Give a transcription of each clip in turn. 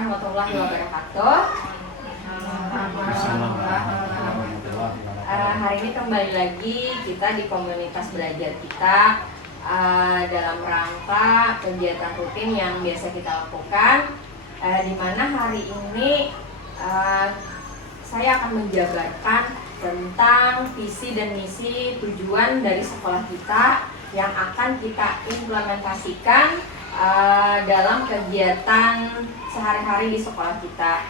warahmatullahi wabarakatuh. Hari ini kembali lagi kita di komunitas belajar kita dalam rangka kegiatan rutin yang biasa kita lakukan, di mana hari ini saya akan menjabarkan tentang visi dan misi tujuan dari sekolah kita yang akan kita implementasikan dalam kegiatan sehari-hari di sekolah kita.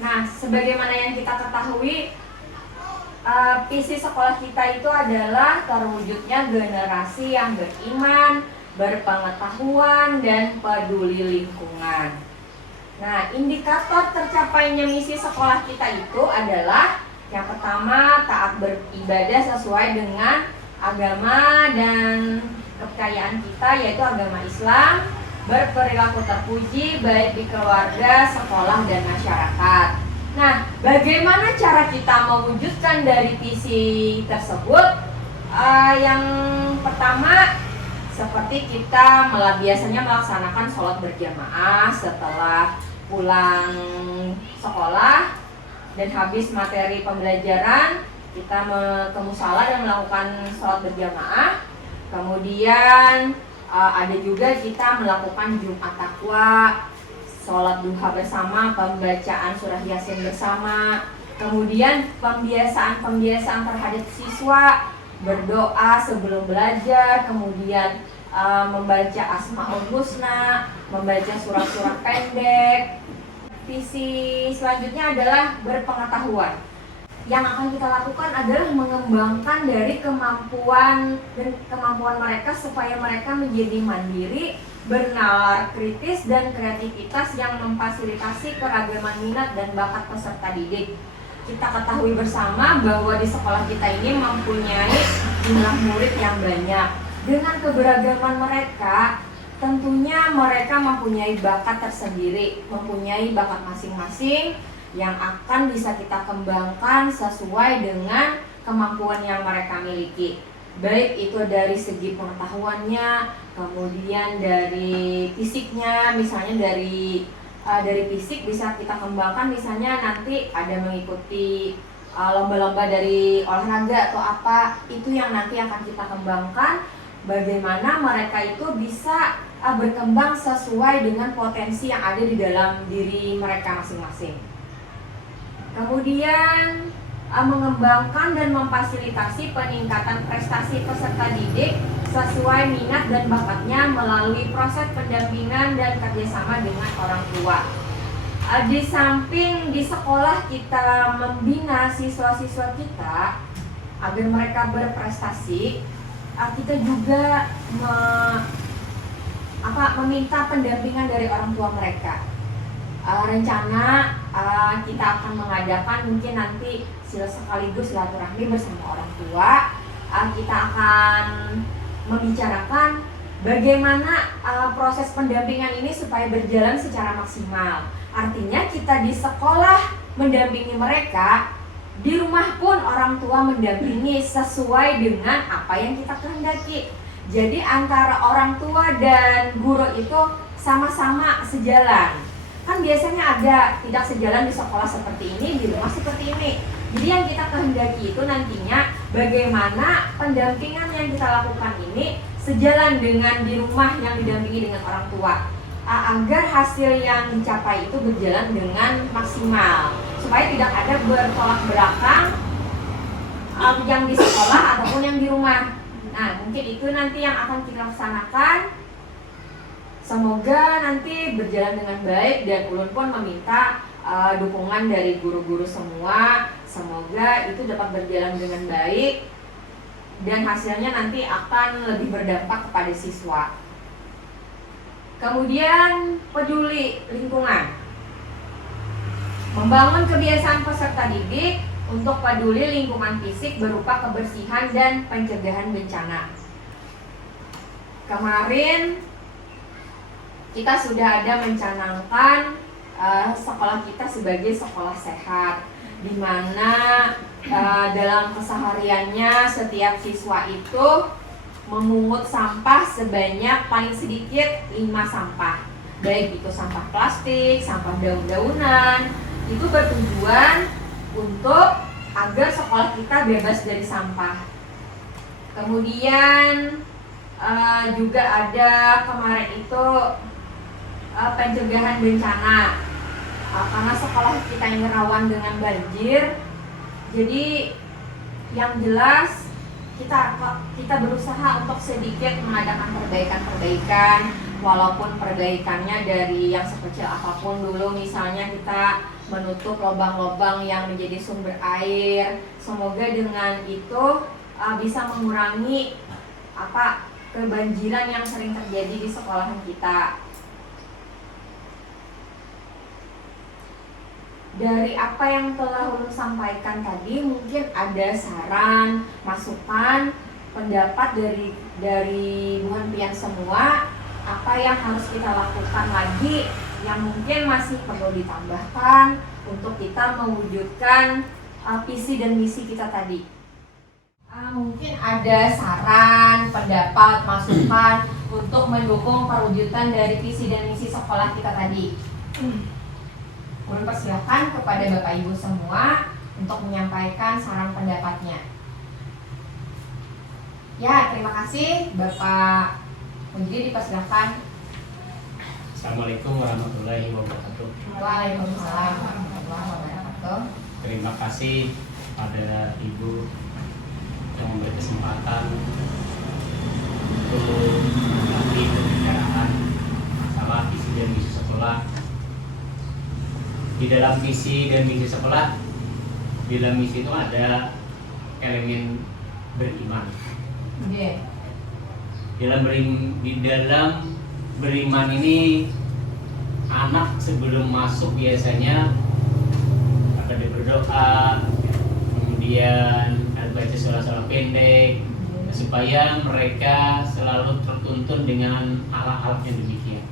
Nah, sebagaimana yang kita ketahui, visi sekolah kita itu adalah terwujudnya generasi yang beriman, berpengetahuan, dan peduli lingkungan. Nah, indikator tercapainya misi sekolah kita itu adalah yang pertama, taat beribadah sesuai dengan agama dan kepercayaan kita, yaitu agama Islam, berperilaku terpuji baik di keluarga, sekolah, dan masyarakat. Nah, bagaimana cara kita mewujudkan dari visi tersebut? Yang pertama, seperti kita biasanya melaksanakan sholat berjamaah setelah pulang sekolah dan habis materi pembelajaran, kita ke musala dan melakukan sholat berjamaah. Kemudian ada juga kita melakukan Jumat Takwa, sholat duha bersama, pembacaan surah Yasin bersama. Kemudian pembiasaan terhadap siswa, berdoa sebelum belajar, kemudian membaca Asmaul Husna, membaca surat-surat pendek. Visi selanjutnya adalah berpengetahuan. Yang akan kita lakukan adalah mengembangkan dari kemampuan mereka supaya mereka menjadi mandiri, bernalar kritis, dan kreativitas yang memfasilitasi keragaman minat dan bakat peserta didik. Kita ketahui bersama bahwa di sekolah kita ini mempunyai jumlah murid yang banyak. Dengan keberagaman mereka, tentunya mereka mempunyai bakat tersendiri, mempunyai bakat masing-masing yang akan bisa kita kembangkan sesuai dengan kemampuan yang mereka miliki. Baik itu dari segi pengetahuannya, kemudian dari fisiknya, misalnya dari fisik bisa kita kembangkan, misalnya nanti ada mengikuti lomba-lomba dari olahraga atau apa, itu yang nanti akan kita kembangkan. Bagaimana mereka itu bisa berkembang sesuai dengan potensi yang ada di dalam diri mereka masing-masing. Kemudian mengembangkan dan memfasilitasi peningkatan prestasi peserta didik sesuai minat dan bakatnya melalui proses pendampingan dan kerjasama dengan orang tua. Di samping di sekolah kita membina siswa-siswa kita agar mereka berprestasi, kita juga meminta pendampingan dari orang tua mereka. Rencana kita akan mengadakan mungkin nanti sekaligus silaturahmi bersama orang tua. Kita akan membicarakan bagaimana proses pendampingan ini supaya berjalan secara maksimal. Artinya kita di sekolah mendampingi mereka, di rumah pun orang tua mendampingi sesuai dengan apa yang kita kehendaki. Jadi antara orang tua dan guru itu sama-sama sejalan. Kan biasanya ada tidak sejalan, di sekolah seperti ini, di rumah seperti ini. Jadi yang kita kehendaki itu nantinya bagaimana pendampingan yang kita lakukan ini sejalan dengan di rumah yang didampingi dengan orang tua, agar hasil yang dicapai itu berjalan dengan maksimal, supaya tidak ada bertolak belakang yang di sekolah ataupun yang di rumah. Nah, mungkin itu nanti yang akan kita laksanakan. Semoga nanti berjalan dengan baik, dan ulun pun meminta dukungan dari guru-guru semua. Semoga itu dapat berjalan dengan baik dan hasilnya nanti akan lebih berdampak kepada siswa. Kemudian peduli lingkungan. Membangun kebiasaan peserta didik untuk peduli lingkungan fisik berupa kebersihan dan pencegahan bencana. Kemarin kita sudah ada mencanangkan sekolah kita sebagai sekolah sehat, di mana dalam kesehariannya setiap siswa itu memungut sampah sebanyak paling sedikit 5 sampah. baik itu sampah plastik, sampah daun-daunan, itu bertujuan untuk agar sekolah kita bebas dari sampah. Kemudian juga ada kemarin itu pencegahan bencana, karena sekolah kita ini rawan dengan banjir. Jadi yang jelas kita berusaha untuk sedikit mengadakan perbaikan-perbaikan, walaupun perbaikannya dari yang sekecil apapun dulu. Misalnya kita menutup lubang-lubang yang menjadi sumber air. Semoga dengan itu bisa mengurangi kebanjiran yang sering terjadi di sekolahan kita. Dari apa yang telah Ulun sampaikan tadi, mungkin ada saran, masukan, pendapat dari Bu Pian semua, apa yang harus kita lakukan lagi yang mungkin masih perlu ditambahkan untuk kita mewujudkan visi dan misi kita tadi. Mungkin ada saran, pendapat, masukan untuk mendukung perwujudan dari visi dan misi sekolah kita tadi. Ulun persilakan kepada Bapak Ibu semua untuk menyampaikan saran pendapatnya. Ya, terima kasih Bapak Mujri, dipersilakan. Assalamualaikum warahmatullahi wabarakatuh. Waalaikumsalam warahmatullahi wabarakatuh. Terima kasih pada Ibu yang memberi kesempatan untuk berbagi pembicaraan masalah visi dan misi sekolah. Di dalam visi dan misi sekolah, di dalam misi itu ada elemen beriman. Yeah. Di dalam beriman ini, anak sebelum masuk biasanya ada berdoa, kemudian ada baca surah-surah pendek, supaya mereka selalu tertuntun dengan alat-alat yang demikian.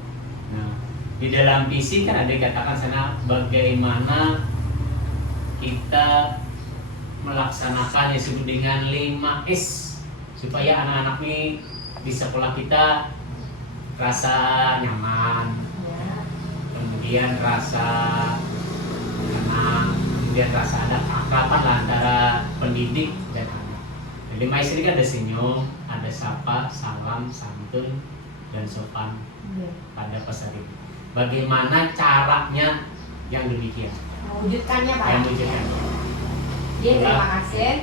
Nah, di dalam visi kan ada dikatakan sana bagaimana kita melaksanakan yang disebut dengan 5S supaya anak-anak ini di sekolah kita rasa nyaman, kemudian rasa tenang, kemudian rasa ada keakraban antara pendidik dan anak. Jadi 5S ini kan ada senyum, ada sapa, salam, santun, dan sopan pada peserta. Bagaimana caranya yang demikian? Mewujudkannya Pak. Yang mewujudkannya. Terima kasih.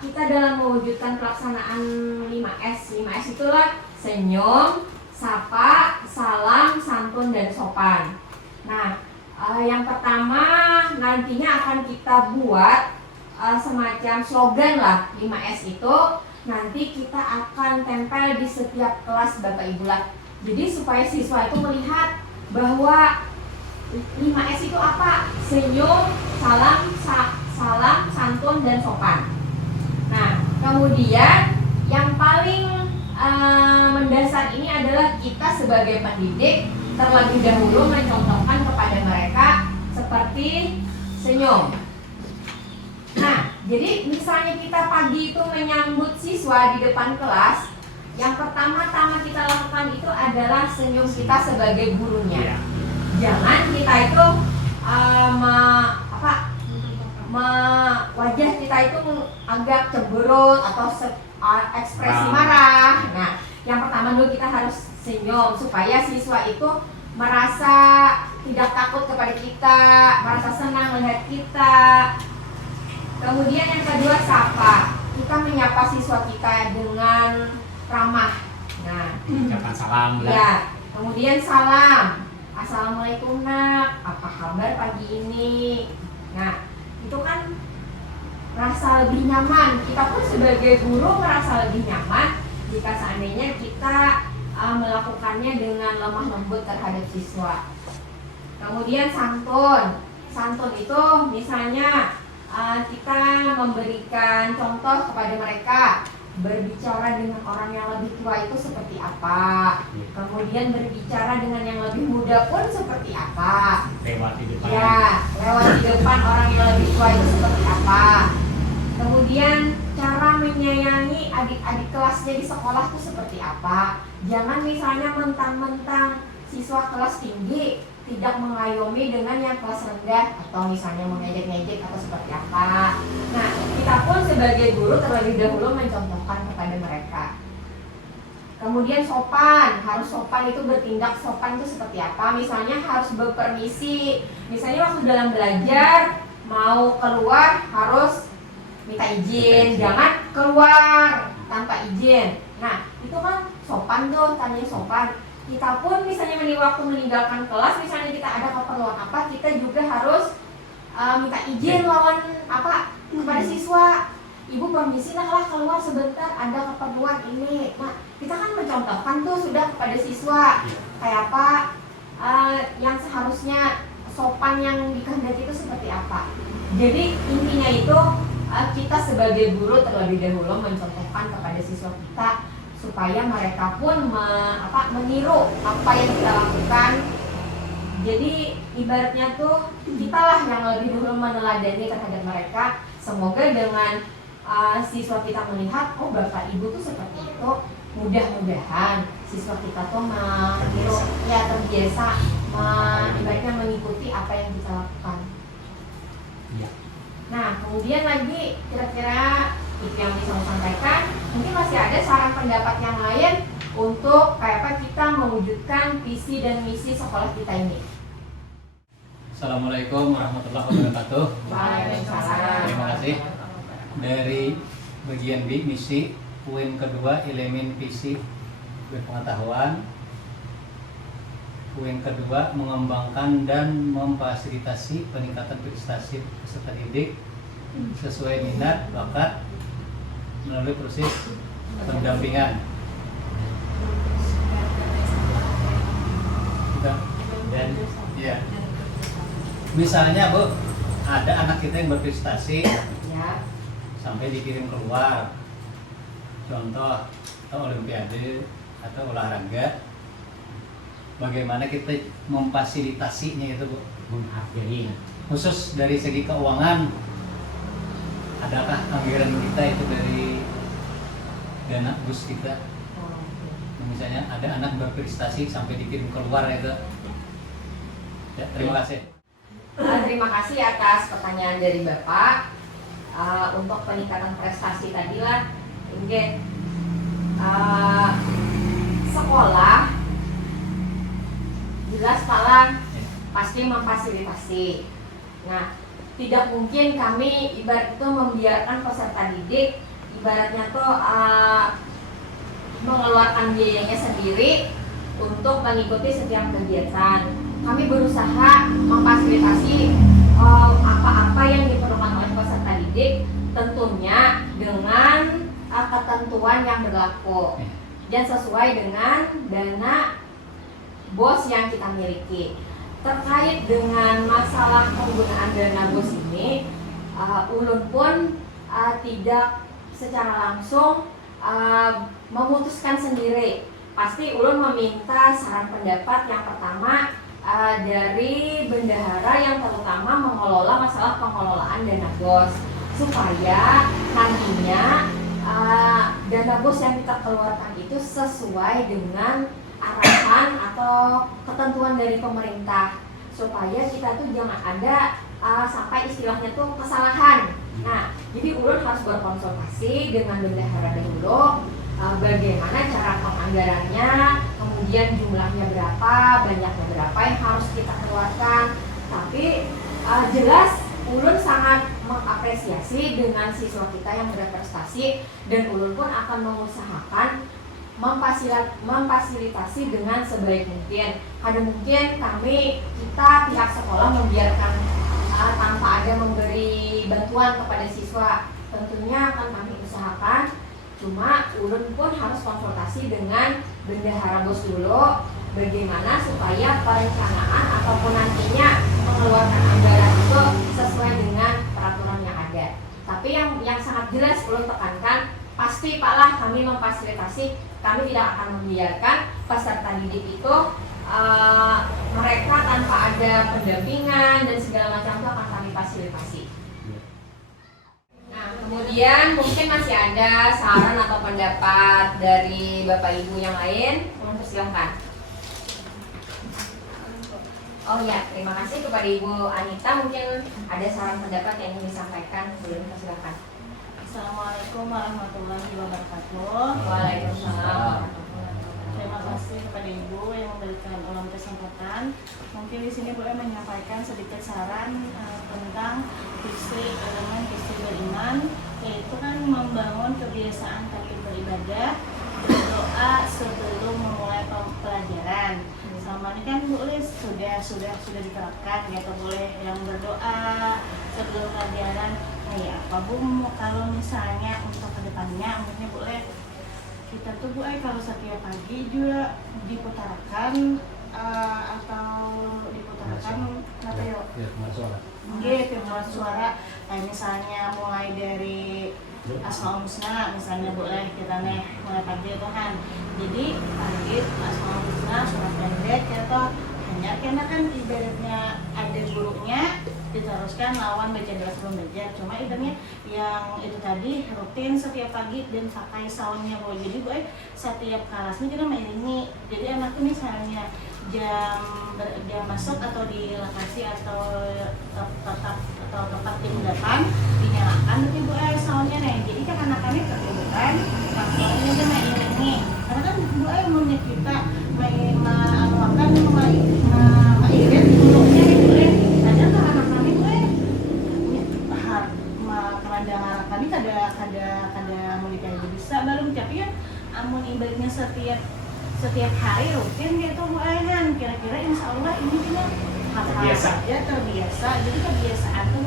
Kita dalam mewujudkan pelaksanaan 5S. 5S itulah senyum, sapa, salam, santun, dan sopan. Nah, yang pertama nantinya akan kita buat semacam slogan lah. 5S itu nanti kita akan tempel di setiap kelas Bapak Ibu lah. Jadi supaya siswa itu melihat bahwa 5S itu apa? Senyum, salam, santun, dan sopan. Nah, kemudian yang paling mendasar ini adalah kita sebagai pendidik terlebih dahulu mencontohkan kepada mereka seperti senyum. Nah, jadi misalnya kita pagi itu menyambut siswa di depan kelas, yang pertama-tama kita lakukan itu adalah senyum kita sebagai gurunya. Jangan kita itu wajah kita itu agak cemberut atau ekspresi marah. Nah, yang pertama dulu kita harus senyum supaya siswa itu merasa tidak takut kepada kita, merasa senang melihat kita. Kemudian yang kedua, sapa. Kita menyapa siswa kita dengan ramah. Nah, ucapan salam. Ya. Kemudian salam. Assalamualaikum nak, apa kabar pagi ini? Nah, itu kan merasa lebih nyaman. Kita pun sebagai guru merasa lebih nyaman jika seandainya kita melakukannya dengan lemah lembut terhadap siswa. Kemudian santun. Santun itu misalnya kita memberikan contoh kepada mereka, berbicara dengan orang yang lebih tua itu seperti apa, kemudian berbicara dengan yang lebih muda pun seperti apa, lewat di depan. Ya, lewat di depan orang yang lebih tua itu seperti apa. Kemudian cara menyayangi adik-adik kelasnya di sekolah tuh seperti apa. Jangan misalnya mentang-mentang siswa kelas tinggi tidak mengayomi dengan yang kelas rendah, atau misalnya mengejek-ngejek atau seperti apa. Nah, kita pun sebagai guru terlebih dahulu mencontohkan kepada mereka. Kemudian sopan, harus sopan itu bertindak sopan itu seperti apa? Misalnya harus berpermisi. Misalnya waktu dalam belajar mau keluar harus minta izin, jangan keluar tanpa izin. Nah, itu kan sopan tuh, tanya sopan. Kita pun misalnya waktu meninggalkan kelas, misalnya kita ada keperluan apa, kita juga harus minta izin lawan apa kepada siswa. Ibu permisi lah keluar sebentar, ada keperluan ini. Nah, kita kan mencontohkan tuh sudah kepada siswa kayak apa yang seharusnya sopan yang dikehendaki itu seperti apa. Jadi intinya itu kita sebagai guru terlebih dahulu mencontohkan kepada siswa kita supaya mereka pun meniru apa yang kita lakukan. Jadi ibaratnya tuh kitalah yang lebih dulu meneladani terhadap mereka. Semoga dengan siswa kita melihat, oh bapak ibu tuh seperti itu, mudah-mudahan siswa kita tuh meniru, ya terbiasa ibaratnya mengikuti apa yang kita lakukan. Iya. Nah, kemudian lagi kira-kira itu yang bisa saya sampaikan. Mungkin masih ada saran pendapat yang lain untuk kayak apa kita mewujudkan visi dan misi sekolah kita ini. Assalamualaikum warahmatullahi wabarakatuh. Waalaikumsalam. Terima kasih. Dari bagian B, misi, poin kedua, elemen visi berpengetahuan. Poin kedua, mengembangkan dan memfasilitasi peningkatan prestasi peserta didik sesuai minat, bakat melalui proses pendampingan. Dan Ya, misalnya Bu, ada anak kita yang berprestasi Ya. sampai dikirim keluar, contoh atau olimpiade atau olahraga, bagaimana kita memfasilitasinya itu Bu? menghargai. Khusus dari segi keuangan, adakah anggaran kita itu dari dana bus kita? Misalnya ada anak berprestasi sampai dikirim keluar itu. Ya, terima kasih. Terima kasih atas pertanyaan dari Bapak. Untuk peningkatan prestasi tadi lah, mungkin sekolah jelas kalah pasti memfasilitasi. Nah, tidak mungkin kami ibarat itu membiarkan peserta didik ibaratnya tuh mengeluarkan biayanya sendiri untuk mengikuti setiap kegiatan. Kami berusaha memfasilitasi apa-apa yang diperlukan oleh peserta didik, tentunya dengan ketentuan yang berlaku dan sesuai dengan dana BOS yang kita miliki. Terkait dengan masalah penggunaan dana BOS ini, ulun pun tidak secara langsung memutuskan sendiri. Pasti ulun meminta saran pendapat yang pertama dari bendahara yang terutama mengelola masalah pengelolaan dana BOS, supaya nantinya dana BOS yang kita keluarkan itu sesuai dengan arahan atau ketentuan dari pemerintah, supaya kita tuh jangan ada sampai istilahnya tuh kesalahan. Nah, jadi ulun harus berkonsultasi dengan bendahara dahulu, bagaimana cara penganggarannya, kemudian jumlahnya berapa, banyaknya berapa yang harus kita keluarkan. Tapi jelas ulun sangat mengapresiasi dengan siswa kita yang berprestasi, dan ulun pun akan mengusahakan memfasilitasi dengan sebaik mungkin. Ada mungkin kita pihak sekolah membiarkan tanpa ada memberi bantuan kepada siswa, tentunya akan kami usahakan. Cuma ulun pun harus konsultasi dengan bendahara BOS dulu, bagaimana supaya perencanaan ataupun nantinya mengeluarkan anggaran itu sesuai dengan peraturan yang ada. Tapi yang sangat jelas ulun tekankan, pasti Pak lah kami memfasilitasi. Kami tidak akan membiarkan peserta didik itu mereka tanpa ada pendampingan dan segala macam itu akan kami fasilitasi. Nah, Kemudian mungkin masih ada saran atau pendapat dari Bapak Ibu yang lain, silahkan. Oh ya, terima kasih kepada Ibu Anita. Mungkin ada saran pendapat yang ingin disampaikan, boleh silahkan. Assalamualaikum warahmatullahi wabarakatuh. Waalaikumsalam. Terima kasih kepada Ibu yang memberikan ulang kesempatan. Mungkin di sini boleh menyampaikan sedikit saran tentang elemen visi beriman, yaitu kan membangun kebiasaan tertib beribadah, berdoa sebelum memulai pelajaran. Selama ini kan boleh sudah diterapkan, gitu, boleh yang berdoa sebelum pelajaran. Nah, ya, apa Bu, kalau misalnya untuk kedepannya mungkin boleh kita tuh Bu, kalau setiap pagi juga diputarkan atau diputarkan apa ya? Firman suara. Nah, misalnya mulai dari Asmaul Husna, misalnya boleh kita mulai pagi itu kan. Jadi pagi Asmaul Husna surat pendek atau hanya karena kan ibaratnya ada gurunya diteruskan lawan baca doa sebelum belajar. Cuma ibaratnya yang itu tadi rutin setiap pagi dan pakai soundnya Bu. Jadi Bu, setiap kelasnya kita mengiringi. Jadi anak ini misalnya jam masuk atau di lokasi atau tempat tim depan dinyalakan nanti Bu soundnya nih. Jadi kan anak-anaknya terlibat soundnya dia mengiringi. Karena kan Bu maunya kita mengamalkan mengiring gurunya nih Bu. Kadang kan anak-anak Bu kemandangan kami kada mau bisa belum, tapi ya amun ibaratnya setiap hari rutin gitu Bu kan, kira-kira insya Allah ini juga Terbiasa. ya terbiasa. Jadi kebiasaan tuh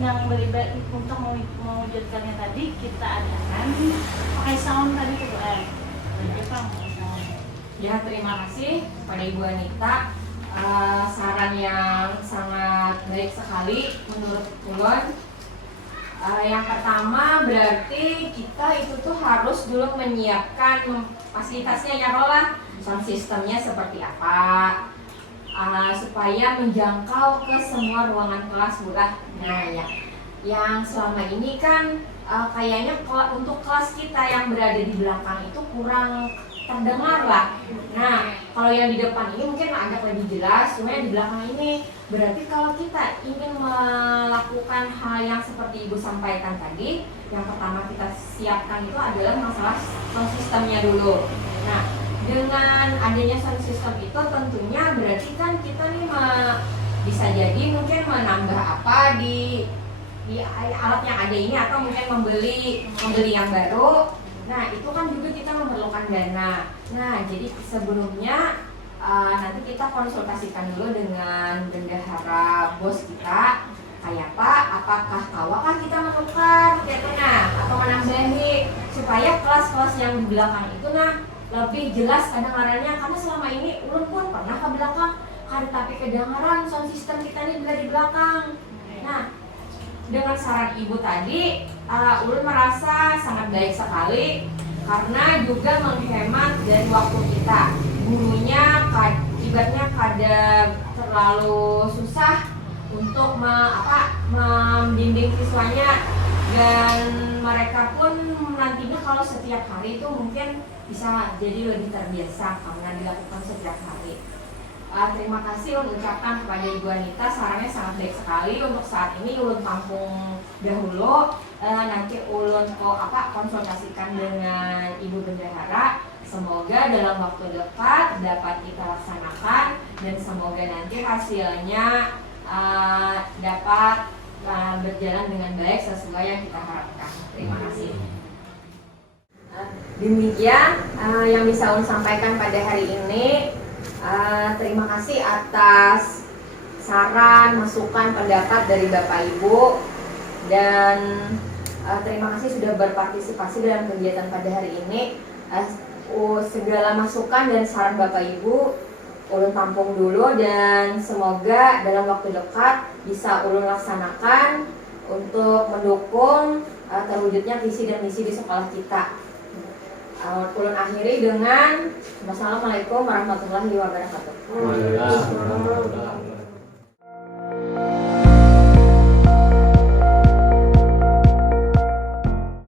yang beribadah untuk mewujudkannya tadi kita adakan pakai sound tadi tuh Bu. Jadi Pak, Ya, terima kasih kepada Ibu Anita. Saran yang sangat baik sekali menurut Ulun. Yang pertama berarti kita itu tuh harus dulu menyiapkan fasilitasnya ya Rola, sound sistemnya seperti apa, supaya menjangkau ke semua ruangan kelas Bu lah. Nah ya, yang selama ini kan kayaknya untuk kelas kita yang berada di belakang itu kurang terdengar lah. Nah, kalau yang di depan ini mungkin agak lebih jelas, cuma yang di belakang ini berarti kalau kita ingin melakukan hal yang seperti Ibu sampaikan tadi, yang pertama kita siapkan itu adalah masalah sound sistemnya dulu. Nah, dengan adanya sound system itu tentunya berarti kan kita nih bisa jadi mungkin menambah apa di alat yang ada ini atau mungkin membeli yang baru. Nah, itu kan juga kita memerlukan dana. Nah, jadi sebelumnya nanti kita konsultasikan dulu dengan bendahara bos kita, kayak Pak, apakah kawakah kita menukar gitu atau menambahi supaya kelas-kelas yang di belakang itu lebih jelas kedengarannya, karena selama ini ulun pun pernah ke belakang tapi kedengaran sound system kita ini di belakang. Nah, dengan saran Ibu tadi, ulun merasa sangat baik sekali karena juga menghemat dari waktu kita. Gurunya ibaratnya kada terlalu susah untuk membimbing siswanya, dan mereka pun nantinya kalau setiap hari itu mungkin bisa jadi lebih terbiasa karena dilakukan setiap hari. Terima kasih ulun ucapkan kepada Ibu Anita, sarannya sangat baik sekali. Untuk saat ini ulun tampung dahulu, nanti ulun konsultasikan dengan Ibu Bendahara. Semoga dalam waktu dekat dapat kita laksanakan dan semoga nanti hasilnya dapat berjalan dengan baik sesuai yang kita harapkan. Terima kasih. Demikian yang bisa ulun sampaikan pada hari ini. Terima kasih atas saran, masukan, pendapat dari Bapak Ibu, dan terima kasih sudah berpartisipasi dalam kegiatan pada hari ini. Segala masukan dan saran Bapak Ibu ulun tampung dulu dan semoga dalam waktu dekat bisa ulun laksanakan untuk mendukung terwujudnya visi dan misi di sekolah kita. Ulun akhiri dengan wassalamualaikum warahmatullahi wabarakatuh. Waalaikumsalam.